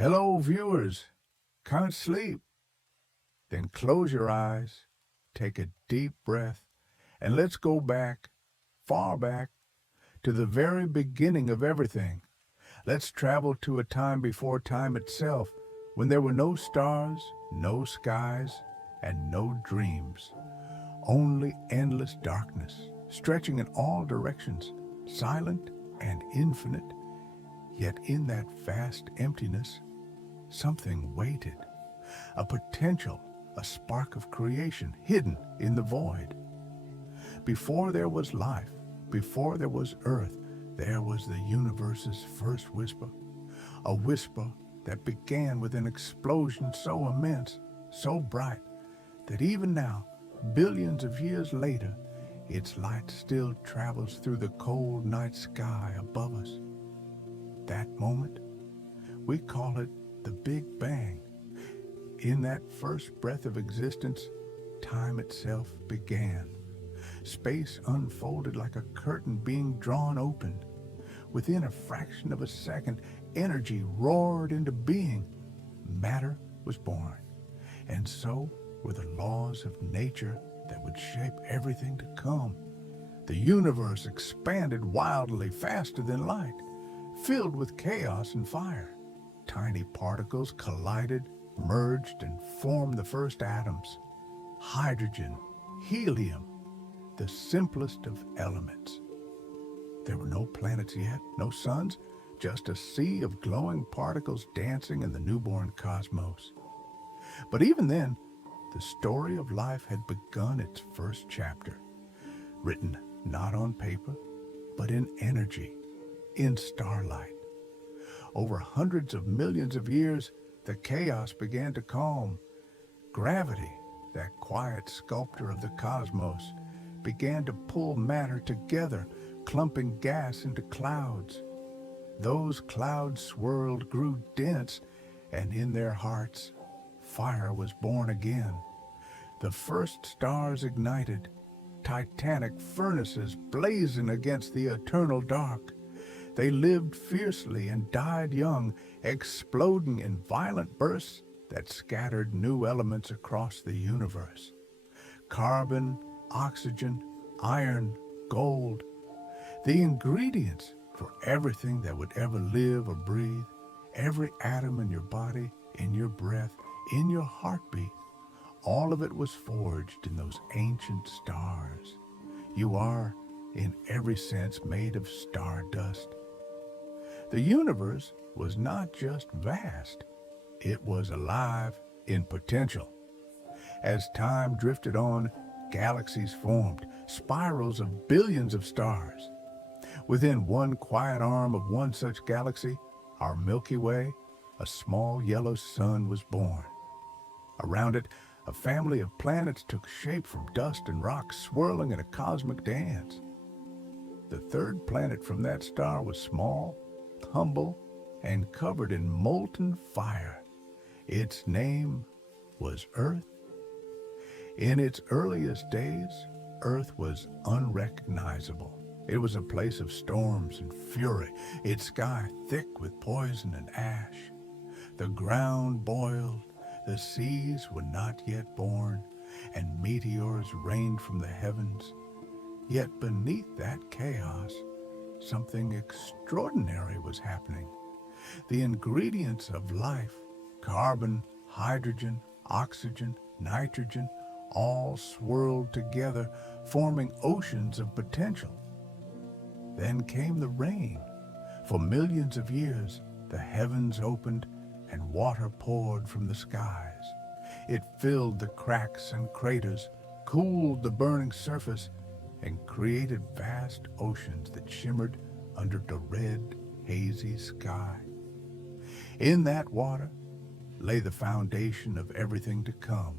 Hello, viewers. Can't sleep? Then close your eyes, take a deep breath, and let's go back, far back, to the very beginning of everything. Let's travel to a time before time itself, when there were no stars, no skies, and no dreams. Only endless darkness, stretching in all directions, silent and infinite. Yet in that vast emptiness, something waited. A potential, a spark of creation hidden in the void. Before there was life, before there was earth, there was the universe's first whisper. A whisper that began with an explosion so immense, so bright, that even now, billions of years later, its light still travels through the cold night sky above us. That moment, we call it the Big Bang. In that first breath of existence, time itself began. Space unfolded like a curtain being drawn open. Within a fraction of a second, energy roared into being. Matter was born. And so were the laws of nature that would shape everything to come. The universe expanded wildly, faster than light, filled with chaos and fire. Tiny particles collided, merged, and formed the first atoms. Hydrogen, helium, the simplest of elements. There were no planets yet, no suns, just a sea of glowing particles dancing in the newborn cosmos. But even then, the story of life had begun its first chapter, written not on paper, but in energy, in starlight. Over hundreds of millions of years, the chaos began to calm. Gravity, that quiet sculptor of the cosmos, began to pull matter together, clumping gas into clouds. Those clouds swirled, grew dense, and in their hearts, fire was born again. The first stars ignited, titanic furnaces blazing against the eternal dark. They lived fiercely and died young, exploding in violent bursts that scattered new elements across the universe. Carbon, oxygen, iron, gold, the ingredients for everything that would ever live or breathe, every atom in your body, in your breath, in your heartbeat, all of it was forged in those ancient stars. You are, in every sense, made of stardust. The universe was not just vast, it was alive in potential. As time drifted on, galaxies formed, spirals of billions of stars. Within one quiet arm of one such galaxy, our Milky Way, a small yellow sun was born. Around it, a family of planets took shape from dust and rock swirling in a cosmic dance. The third planet from that star was small, humble, and covered in molten fire. Its name was Earth. In its earliest days, Earth was unrecognizable. It was a place of storms and fury, its sky thick with poison and ash. The ground boiled, the seas were not yet born, and meteors rained from the heavens. Yet beneath that chaos, something extraordinary was happening. The ingredients of life, carbon, hydrogen, oxygen, nitrogen, all swirled together, forming oceans of potential. Then came the rain. For millions of years, the heavens opened and water poured from the skies. It filled the cracks and craters, cooled the burning surface, and created vast oceans that shimmered under the red, hazy sky. In that water lay the foundation of everything to come.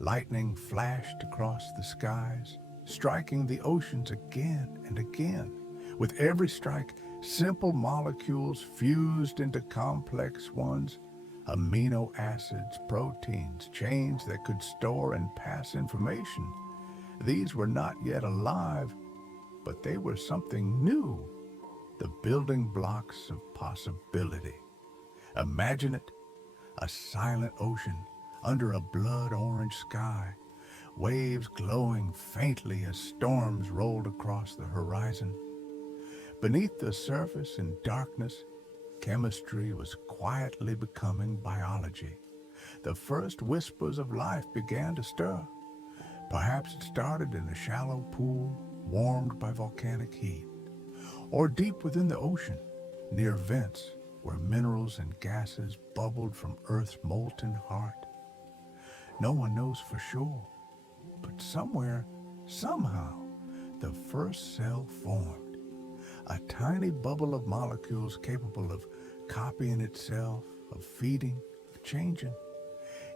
Lightning flashed across the skies, striking the oceans again and again. With every strike, simple molecules fused into complex ones, amino acids, proteins, chains that could store and pass information. These were not yet alive, but they were something new, the building blocks of possibility. Imagine it, a silent ocean under a blood-orange sky, waves glowing faintly as storms rolled across the horizon. Beneath the surface in darkness, chemistry was quietly becoming biology. The first whispers of life began to stir. Perhaps it started in a shallow pool warmed by volcanic heat, or deep within the ocean, near vents where minerals and gases bubbled from Earth's molten heart. No one knows for sure, but somewhere, somehow, the first cell formed. A tiny bubble of molecules capable of copying itself, of feeding, of changing.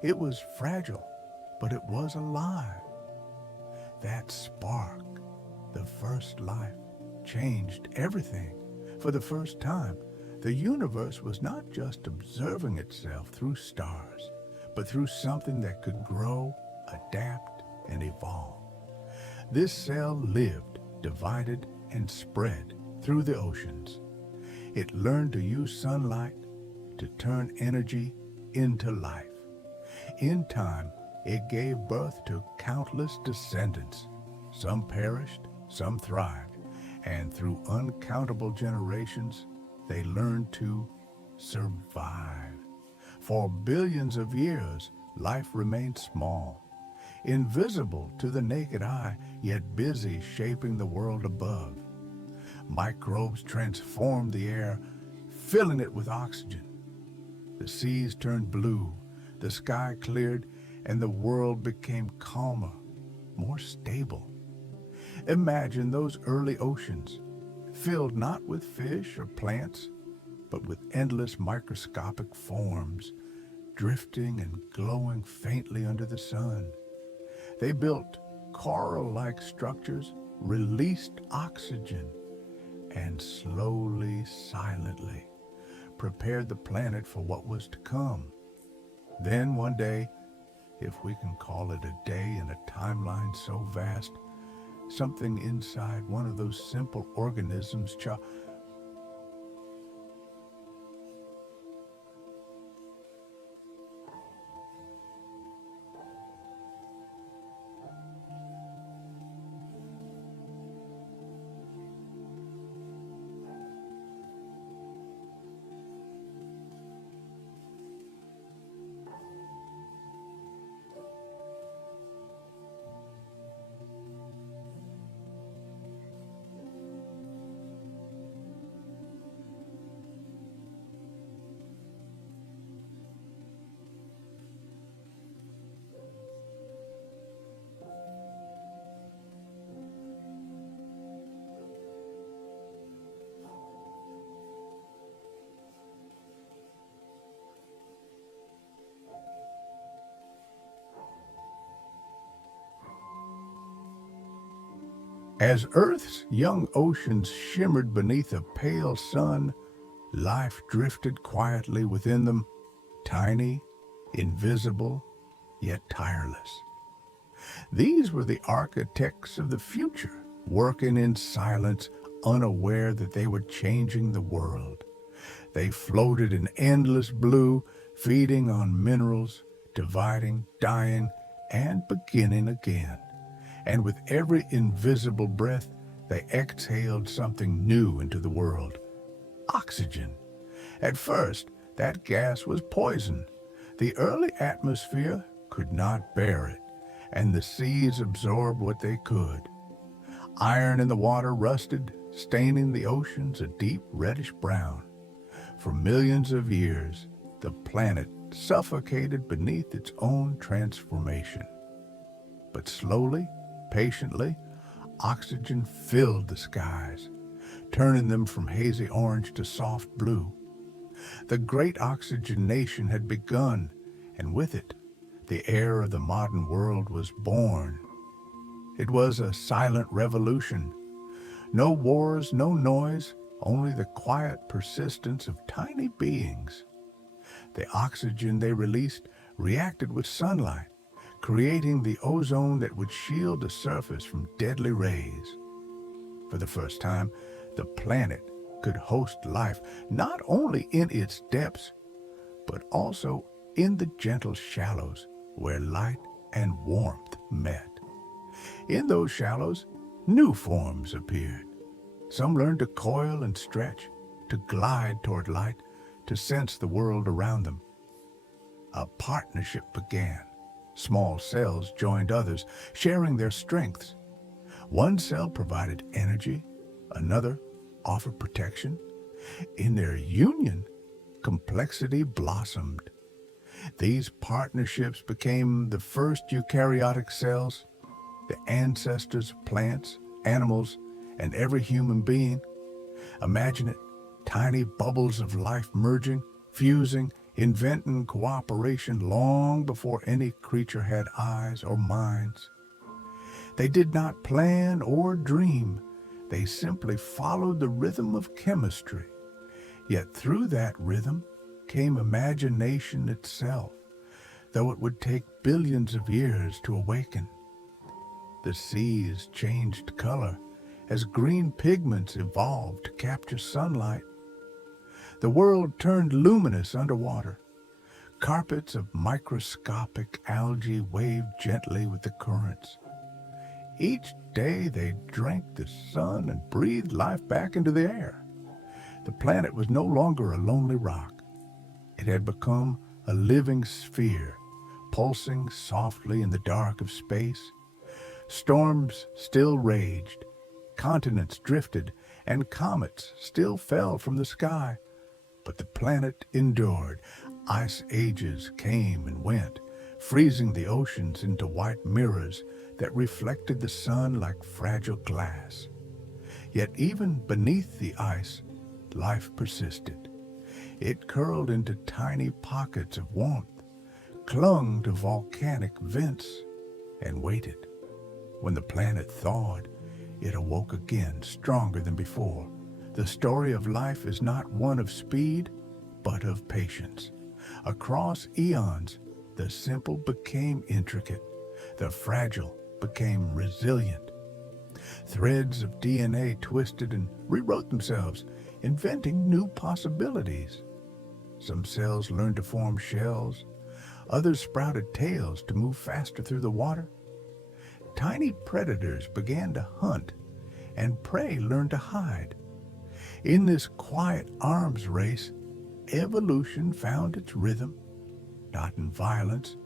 It was fragile, but it was alive. That spark, the first life, changed everything. For the first time, the universe was not just observing itself through stars, but through something that could grow, adapt, and evolve. This cell lived, divided, and spread through the oceans. It learned to use sunlight to turn energy into life. In time, it gave birth to countless descendants. Some perished, some thrived, and through uncountable generations, they learned to survive. For billions of years, life remained small, invisible to the naked eye, yet busy shaping the world above. Microbes transformed the air, filling it with oxygen. The seas turned blue, the sky cleared, and the world became calmer, more stable. Imagine those early oceans, filled not with fish or plants, but with endless microscopic forms, drifting and glowing faintly under the sun. They built coral-like structures, released oxygen, and slowly, silently, prepared the planet for what was to come. Then one day, if we can call it a day in a timeline so vast, something inside one of those simple organisms As Earth's young oceans shimmered beneath a pale sun, life drifted quietly within them, tiny, invisible, yet tireless. These were the architects of the future, working in silence, unaware that they were changing the world. They floated in endless blue, feeding on minerals, dividing, dying, and beginning again. And with every invisible breath, they exhaled something new into the world. Oxygen. At first, that gas was poison. The early atmosphere could not bear it, and the seas absorbed what they could. Iron in the water rusted, staining the oceans a deep reddish brown. For millions of years, the planet suffocated beneath its own transformation. But slowly, patiently, oxygen filled the skies, turning them from hazy orange to soft blue. The great oxygenation had begun, and with it, the air of the modern world was born. It was a silent revolution. No wars, no noise, only the quiet persistence of tiny beings. The oxygen they released reacted with sunlight, creating the ozone that would shield the surface from deadly rays. For the first time, the planet could host life not only in its depths, but also in the gentle shallows where light and warmth met. In those shallows, new forms appeared. Some learned to coil and stretch, to glide toward light, to sense the world around them. A partnership began. Small cells joined others, sharing their strengths. One cell provided energy, another offered protection. In their union, complexity blossomed. These partnerships became the first eukaryotic cells, the ancestors of plants, animals, and every human being. Imagine it, tiny bubbles of life merging, fusing, inventing cooperation long before any creature had eyes or minds. They did not plan or dream. They simply followed the rhythm of chemistry. Yet through that rhythm came imagination itself, though it would take billions of years to awaken. The seas changed color as green pigments evolved to capture sunlight. The world turned luminous underwater. Carpets of microscopic algae waved gently with the currents. Each day they drank the sun and breathed life back into the air. The planet was no longer a lonely rock. It had become a living sphere, pulsing softly in the dark of space. Storms still raged, continents drifted, and comets still fell from the sky. But the planet endured. Ice ages came and went, freezing the oceans into white mirrors that reflected the sun like fragile glass. Yet even beneath the ice, life persisted. It curled into tiny pockets of warmth, clung to volcanic vents, and waited. When the planet thawed, it awoke again, stronger than before. The story of life is not one of speed, but of patience. Across eons, the simple became intricate, the fragile became resilient. Threads of DNA twisted and rewrote themselves, inventing new possibilities. Some cells learned to form shells, others sprouted tails to move faster through the water. Tiny predators began to hunt, and prey learned to hide. In this quiet arms race, evolution found its rhythm, not in violence,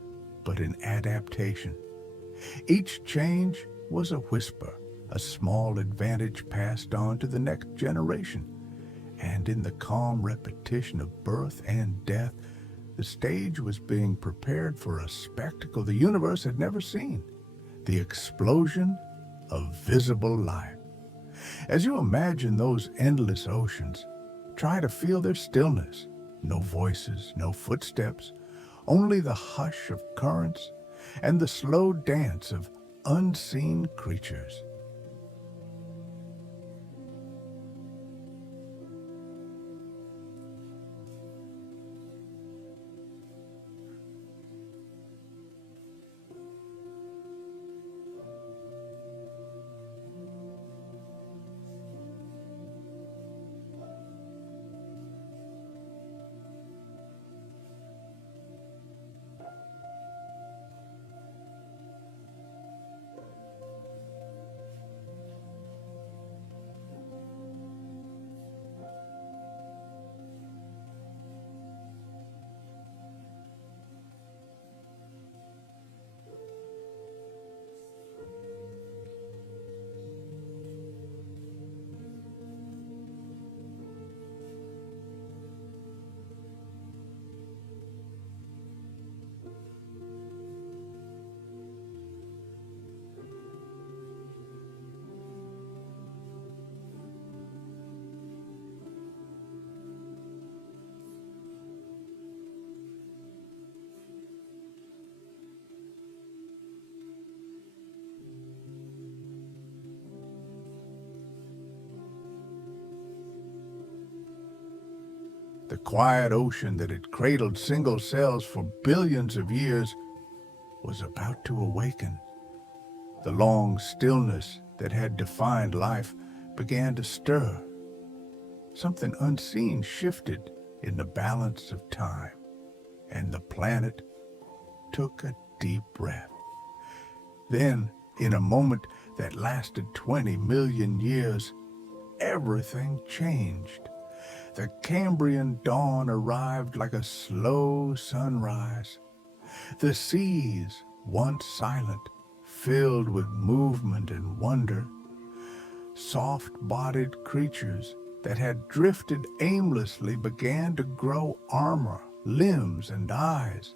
but in adaptation. Each change was a whisper, a small advantage passed on to the next generation. And in the calm repetition of birth and death, the stage was being prepared for a spectacle the universe had never seen, the explosion of visible life. As you imagine those endless oceans, try to feel their stillness. No voices, no footsteps, only the hush of currents and the slow dance of unseen creatures. The quiet ocean that had cradled single cells for billions of years was about to awaken. The long stillness that had defined life began to stir. Something unseen shifted in the balance of time. and the planet took a deep breath. Then, in a moment that lasted 20 million years, everything changed. The Cambrian dawn arrived like a slow sunrise. The seas, once silent, filled with movement and wonder. Soft-bodied creatures that had drifted aimlessly began to grow armor, limbs, and eyes.